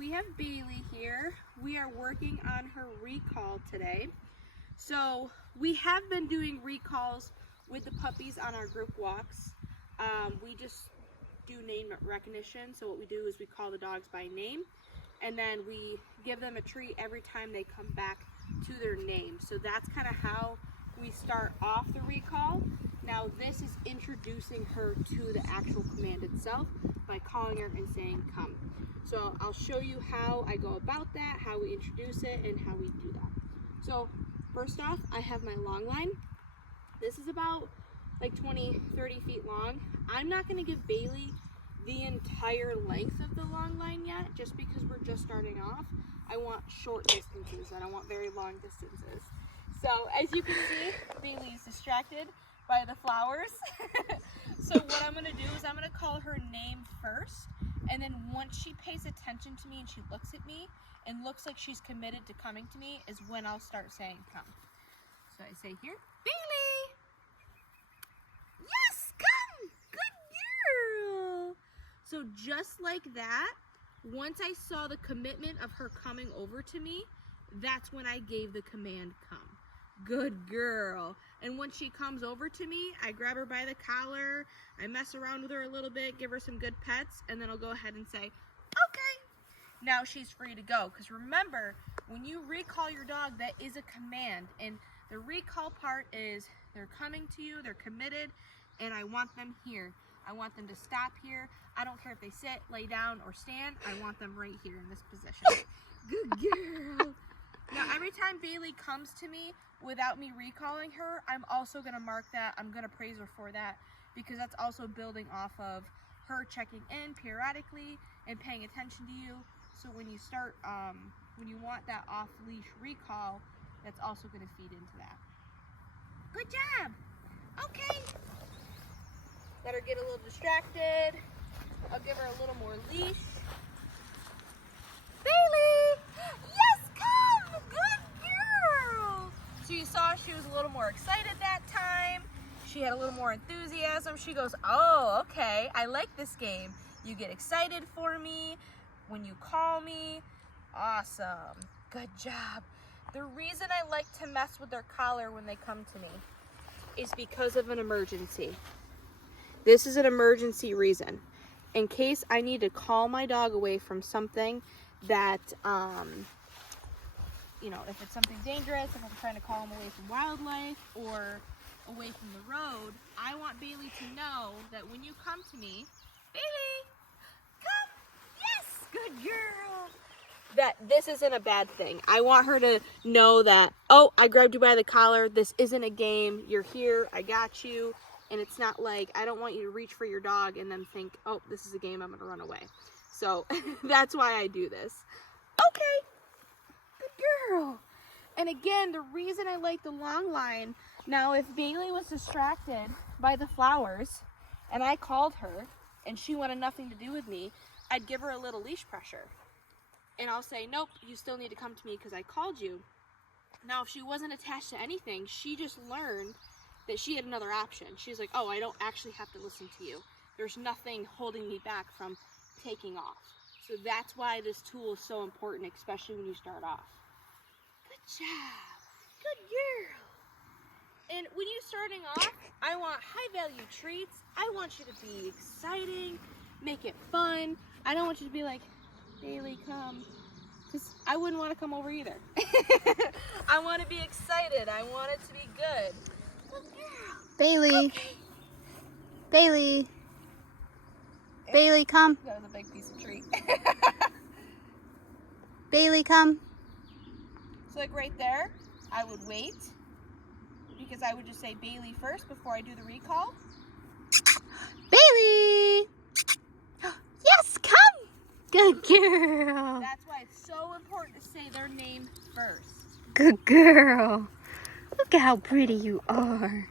we have Bailey here. We are working on her recall today. So we have been doing recalls with the puppies on our group walks. We just do name recognition. So what we do is we call the dogs by name, and then we give them a treat every time they come back to their name. So that's kind of how we start off the recall. Now this is introducing her to the actual command itself by calling her and saying come. So I'll show you how I go about that, how we introduce it, and how we do that. So first off, I have my long line. This is about like 20-30 feet long. I'm not going to give Bailey the entire length of the long line yet, just because we're just starting off. I want short distances and I want very long distances. So as you can see, Bailey's distracted by the flowers. So what I'm gonna do is I'm gonna call her name first, and then once she pays attention to me and she looks at me and looks like she's committed to coming to me is when I'll start saying come. So I say here, Bailey! Yes, come! Good girl! So just like that, once I saw the commitment of her coming over to me, that's when I gave the command come. Good girl. And when she comes over to me, I grab her by the collar, I mess around with her a little bit, give her some good pets, and then I'll go ahead and say, okay. Now she's free to go. Because remember, when you recall your dog, that is a command. And the recall part is they're coming to you, they're committed, and I want them here. I want them to stop here. I don't care if they sit, lay down, or stand. I want them right here in this position. Good girl. Now, every time Bailey comes to me without me recalling her, I'm also going to mark that. I'm going to praise her for that, because that's also building off of her checking in periodically and paying attention to you. So when you start, when you want that off-leash recall, that's also going to feed into that. Good job. Okay. Let her get a little distracted. I'll give her a little more leash. Bailey! Yes, come! Good girl! So you saw she was a little more excited that time. She had a little more enthusiasm. She goes, oh, okay, I like this game. You get excited for me when you call me. Awesome. Good job. The reason I like to mess with their collar when they come to me is because of an emergency. This is an emergency reason. In case I need to call my dog away from something that, you know, if it's something dangerous, if I'm trying to call him away from wildlife or away from the road, I want Bailey to know that when you come to me, Bailey, come, yes, good girl, that this isn't a bad thing. I want her to know that, oh, I grabbed you by the collar, this isn't a game, you're here, I got you. And it's not like, I don't want you to reach for your dog and then think, oh, this is a game, I'm gonna run away. So that's why I do this. Okay, good girl. And again, the reason I like the long line, now if Bailey was distracted by the flowers and I called her and she wanted nothing to do with me, I'd give her a little leash pressure. And I'll say, nope, you still need to come to me because I called you. Now, if she wasn't attached to anything, she just learned that she had another option. She's like, oh, I don't actually have to listen to you. There's nothing holding me back from taking off. So that's why this tool is so important, especially when you start off. Good job. Good girl. And when you're starting off, I want high value treats. I want you to be exciting, make it fun. I don't want you to be like, Bailey, come. Because I wouldn't want to come over either. I want to be excited. I want it to be good. Bailey. Okay. Bailey. Bailey, come. That was a big piece of treat. Bailey, come. So like right there, I would wait, because I would just say Bailey first before I do the recall. Bailey. Yes, come. Good girl. That's why it's so important to say their name first. Good girl. Look at how pretty you are.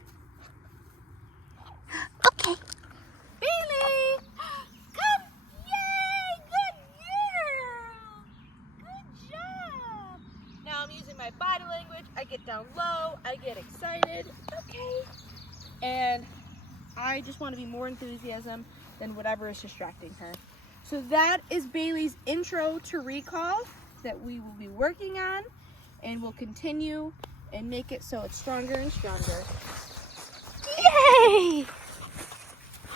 Okay. Bailey! Come! Yay! Good girl! Good job! Now I'm using my body language. I get down low. I get excited. Okay. And I just want to be more enthusiasm than whatever is distracting her. So that is Bailey's intro to recall that we will be working on, and we'll continue and make it so it's stronger and stronger.